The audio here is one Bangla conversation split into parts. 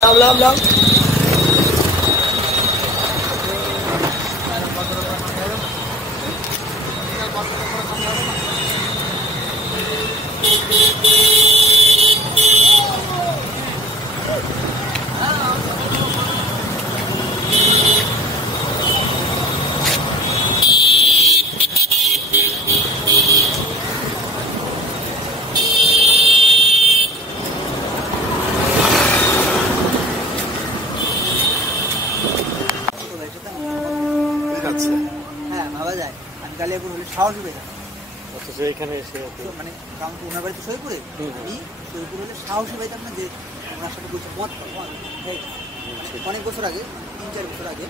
Belum. হ্যাঁ ভাবা যায় আমি কালিয়াপুর হলে সাহসী পেতাম। আচ্ছা এখানে এসে মানে কারণ ওনার বাড়িতে সৈপুরে আমি সৈপুর হলে সাহসী পেতাম না যে ওনার সাথে বলছে মত অনেক বছর আগে 3-4 বছর আগে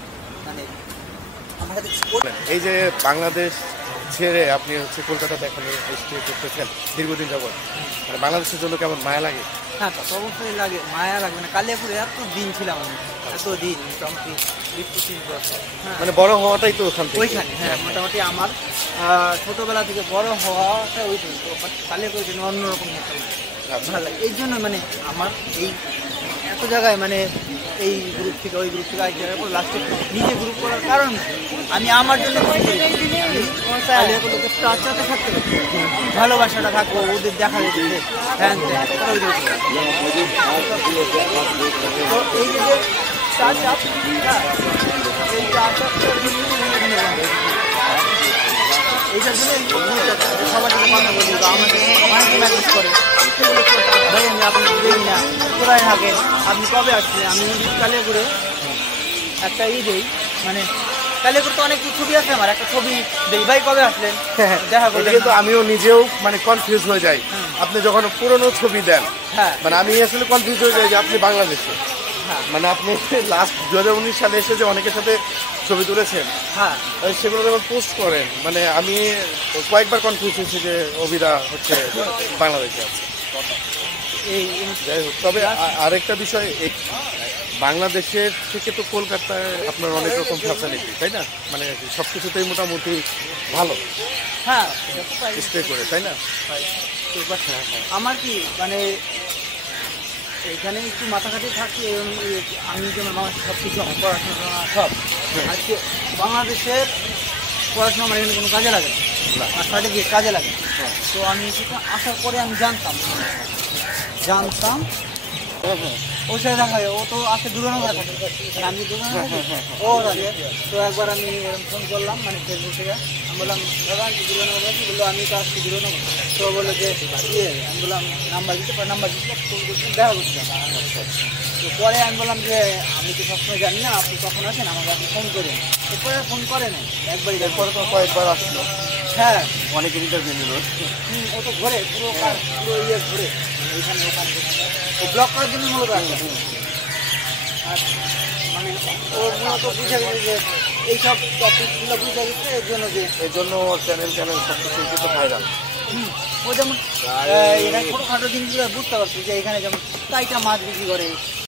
মানে আমার সাথে এই যে বাংলাদেশ ছেড়ে আপনি হচ্ছে কলকাতাতে এখন স্টে করতেছেন দীর্ঘদিন যাবত, মানে বাংলাদেশের জন্য কেমন মায়া লাগে? হ্যাঁ তা তো অবশ্যই লাগে, মায়া লাগবে না। কালিয়াপুরে এত দিন ছিলাম আমি, এত দিন মোটামুটি 20-25 বছর। মানে বড় হওয়াটাই তো ওখান থেকে ওইখানে, হ্যাঁ মোটামুটি আমার ছোটবেলা থেকে বড় হওয়াটা ওইখানে। তো কালিয়াপুরের জন্য অন্যরকম ভালো লাগে। এই জন্য মানে আমার এই এত জায়গায় মানে এই গ্রুপ থেকে ওই গ্রুপ থেকে এক জায়গায় পর লাস্টে নিজে গ্রুপ করার কারণ আমি আমার জন্য কালিয়াপুর লোকের টাচাতে থাকতে ভালোবাসাটা থাকবো, ওদের দেখা যেতে হ্যাঁ তো এই যে টাচ আপ এই টাচ আপটার জন্য এইটার জন্য সবার সাথে কথা বলি বা আমাদের অনেকে ম্যাসেজ করে ভাই আমি আপনাকে দেই না, কোথায় থাকেন, আপনি কবে আসছেন। আমি কালিয়াপুরে একটা দেই, মানে কালিয়াপুর তো অনেক ছবি আছে আমার, একটা ছবি দেই ভাই কবে আসলেন দেখা করলে। কিন্তু আমিও নিজেও মানে কনফিউজ হয়ে যাই আপনি যখন পুরনো ছবি দেন। হ্যাঁ মানে আমি আসলে কনফিউজ হয়ে যাই যে আপনি বাংলাদেশে, মানে আপনি লাস্ট 2019 সালে এসে যে অনেকের সাথে ছবি তুলেছেন, হ্যাঁ সেগুলো যখন পোস্ট করেন মানে আমি কয়েকবার কনফিউজ হয়েছি যে অভিরা হচ্ছে বাংলাদেশে আছে। এই যাই হোক, তবে আরেকটা বিষয়, বাংলাদেশের থেকে তো কলকাতায় আপনার অনেক রকম ফ্যাসিলিটি, তাই না? মানে সবকিছুতেই মোটামুটি ভালো হ্যাঁ স্টে করে, তাই না? আমার কি মানে এখানে একটু মাথাঘাটি থাকি, আমি যেমন বাংলাদেশের সব কিছু পড়াশোনা সব আজকে বাংলাদেশের পড়াশোনা মানে এখানে কোনো কাজে লাগে না, আর সার্টিফিকেট কাজে লাগে। তো আমি সেটা আসার পরে আমি জানতাম ওর সাথে দেখা হয়, ও তো আসে দুর্গানগরে থাকে, আমি দুর্গানগরে ও থাকে। তো একবার আমি ফোন করলাম মানে ফেসবুক থেকে, আমি বললাম দাদা দুর্গানগর আছি, বললো আমি তো আসছি দুর্গানগর। তো বললো যে আমি বললাম নাম্বার দিতে পারে, নাম্বার দিতে ফোন করছিলাম, দেখা করছিলাম। তো পরে আমি বললাম যে আমি তো সবসময় জানি না আপনি কখন আসেন, আমাকে আপনি ফোন করেন। এরপরে ফোন করে নাই একবারই, এরপরে তো কয়েকবার আসলো, হ্যাঁ অনেক ইন্টারভিউ নিল। ও তো ঘরে পুরো ঘুরে ওইখানে ওখানে ব্লক করার জন্য মূলত আসে। আর মানে ও মূলত বুঝে গেছে যে এইসব টপিকগুলো বুঝে গেছে, এর জন্য চ্যানেল সব কিছু কিন্তু ভাইরাল। ও যেমন এরা ছোটোখাটো জিনিসগুলো বুঝতে পারছি যে এখানে যেমন কাইটা মাছ বিক্রি করে,